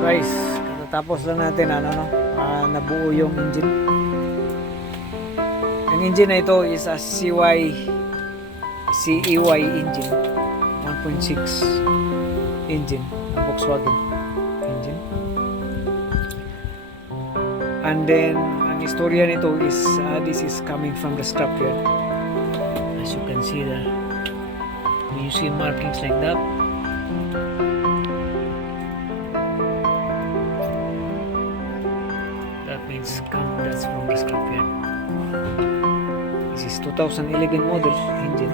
Guys, katatapos lang natin nabuo yung engine. Ang engine na ito is a CEY engine, 1.6 engine, Volkswagen engine. And then ang istorya nito is this is coming from the scrapyard. As you can see there, you see markings like that. That means that's from the scrapyard. This is 2011 model engine.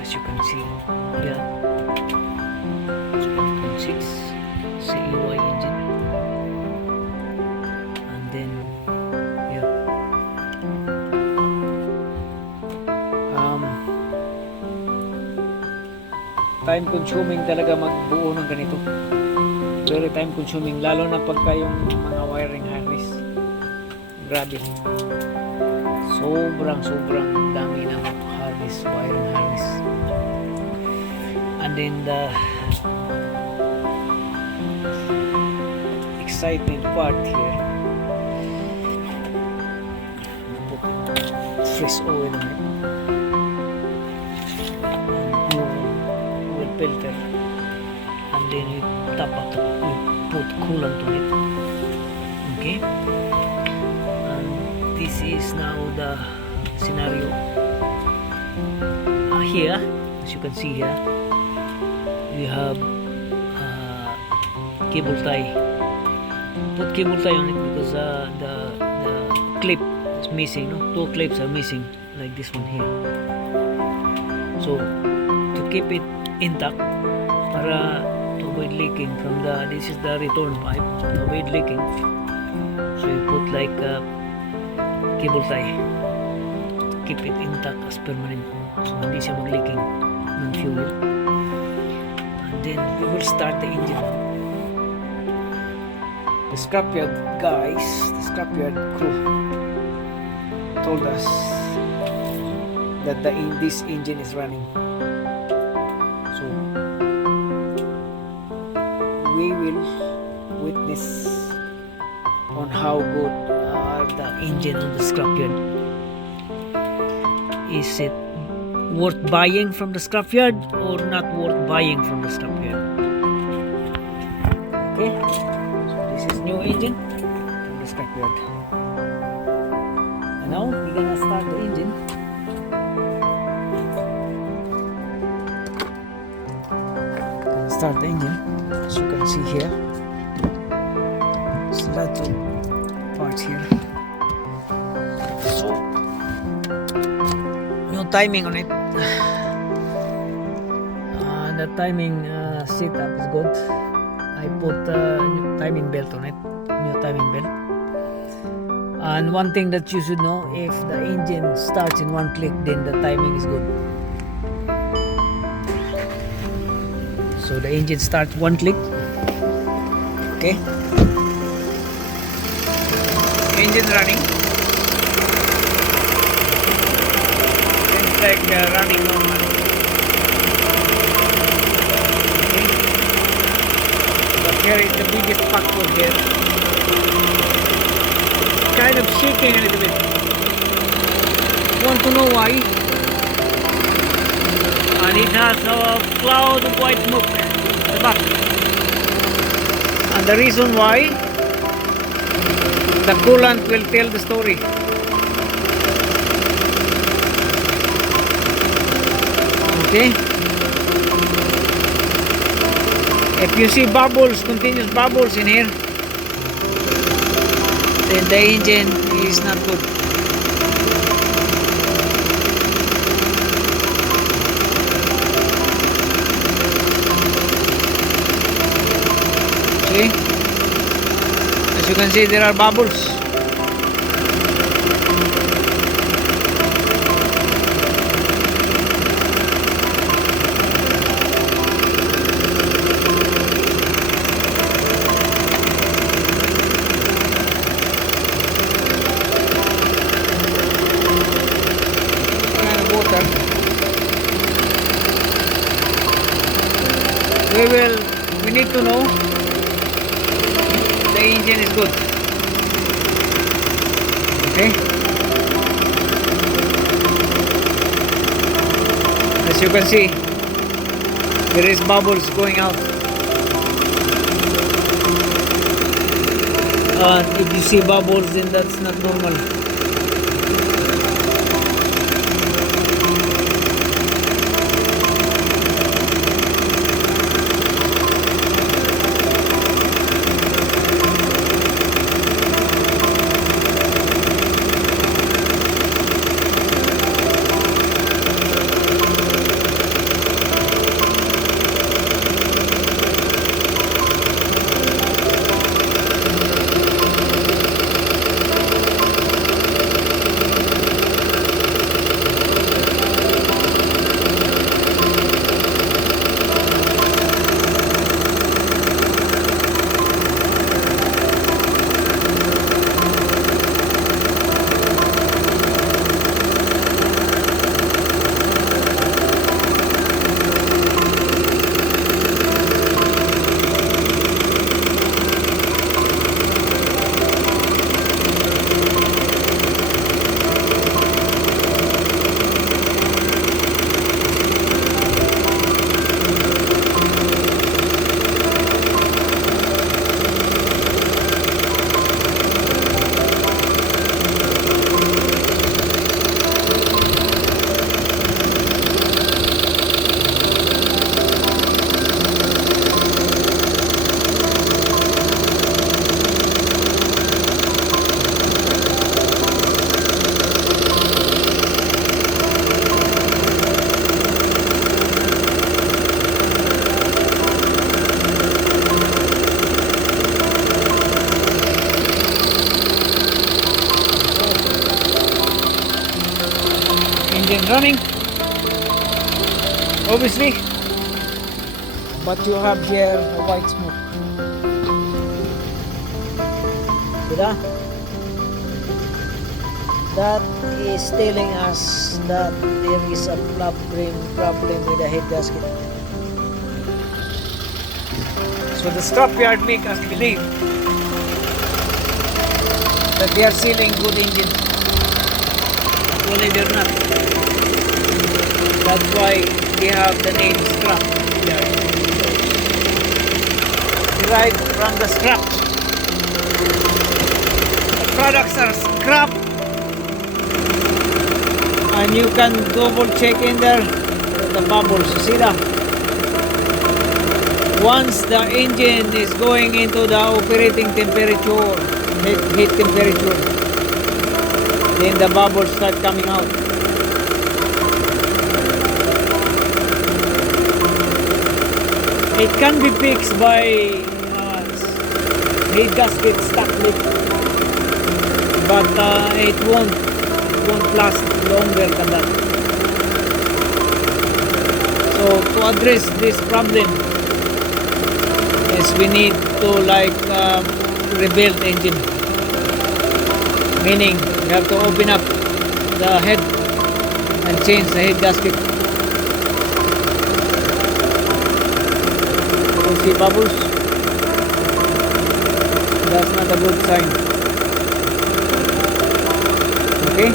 As you can see, yeah, 1.6 CEY engine. And then, yeah, time consuming talaga magbuo ng ganito. Very time consuming, lalo na pagka yung mga wiring harness. Grabe. Sobrang dami ng harness, wiring harness. And then the exciting part here, put fresh oil on it, new oil filter, and then we top up, we put coolant on it. Okay, and this is now the scenario. Here, as you can see here, we have cable tie. Put cable tie on it because the clip is missing. No, two clips are missing, like this one here. So to keep it intact, para to avoid leaking from this is the return pipe, to avoid leaking. So you put like cable tie, keep it intact as permanent, so hindi siya mag-leaking ng fuel. And then we will start the engine. The scrapyard guys, the scrapyard crew told us that this engine is running. So we will witness on how good the engine on the scrapyard. Is it worth buying from the scrapyard or not worth buying from the scrapyard? Okay, so this is new engine from the scrapyard. And now we're gonna start the engine. Start the engine. As you can see here, there's lots of parts here. So new timing on it. The timing setup is good. I put new timing belt on it. New timing belt. And one thing that you should know, if the engine starts in one click, then the timing is good. So the engine starts one click. Okay. Engine running. Seems like running normally. Okay. But here is the biggest factor here. Kind of shaking a little bit. Want to know why? And it has a cloud of white smoke at the back. And the reason why, the coolant will tell the story. Okay. If you see bubbles, continuous bubbles in here, then the engine is not good. See? As you can see, there are bubbles. We need to know the engine is good. Okay, as you can see, there is bubbles going out. If you see bubbles, then that's not normal. Engine running, obviously, but you have here a white smoke. See that? That is telling us that there is a problem with the head gasket. So the scrapyard make us believe that they are selling good engine. Actually they're not. That's why they have the name scrap yard. Derived from the scrap. The products are scrap, and you can double check in there the bubbles. You see that? Once the engine is going into the operating temperature, heat temperature, then the bubbles start coming out. It can be fixed by head gasket stuck with, but it won't last longer than that. So to address this problem is we need to rebuild engine, meaning you have to open up the head and change the head gasket. You see bubbles? That's not a good sign. Okay?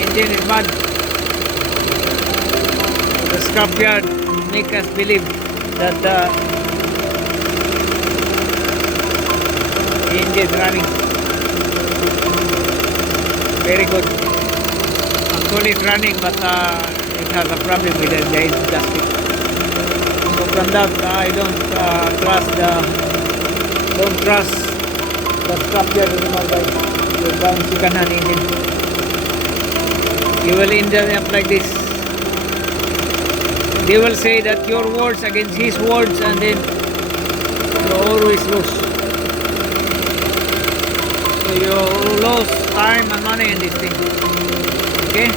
Engine is bad. The scrapyard make us believe that the engine is running very good. Actually it's running, but it has a problem with the head gasket. So from that I don't trust the scrapyard anymore, guys. You're bound to can an engine. You will end up like this. They will say that your words against his words, and then you always lose. So you lose time and money in this thing. Okay?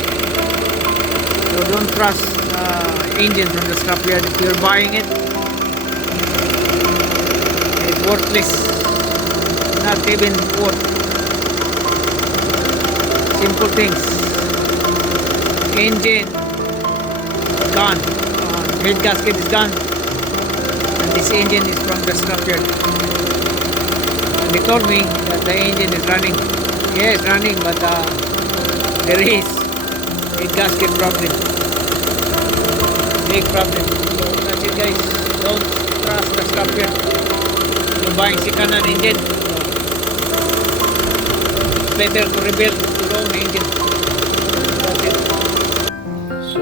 So don't trust engine from the scrapyard. If you're buying it, it's worthless. Not even worth. simple things. Engine gone, head gasket is gone, and this engine is from the scrapyard. And they told me that the engine is running. Yes, running, but there is head gasket problem, big problem. So that's it, guys. Don't trust the scrapyard. You're buying second-hand engine. It's better to rebuild your own engine. That's it. So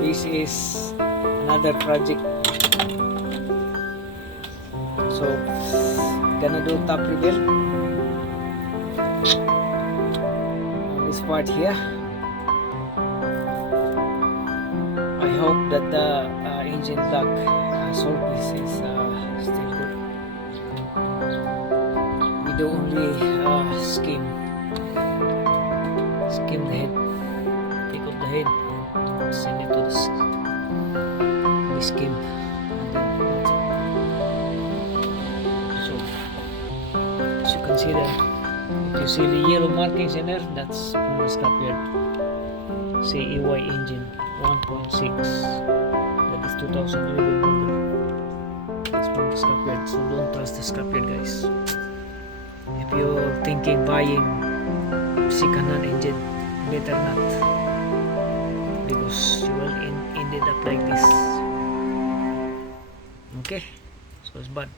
this is another project. So gonna do top rebuild on this part here. I hope that the engine block sole piece is still good. We do only skim the head, take off the head, and send it to the skim, and then that's it. So as you can see there, if you see the yellow markings in there, that's from the scrapyard. CEY engine 1.6, that is 2011 model. It's from the scrapyard, so don't trust the scrapyard, guys. If you're thinking buying second-hand engine, better not, because you will ended up like this. Okay, so it's bad.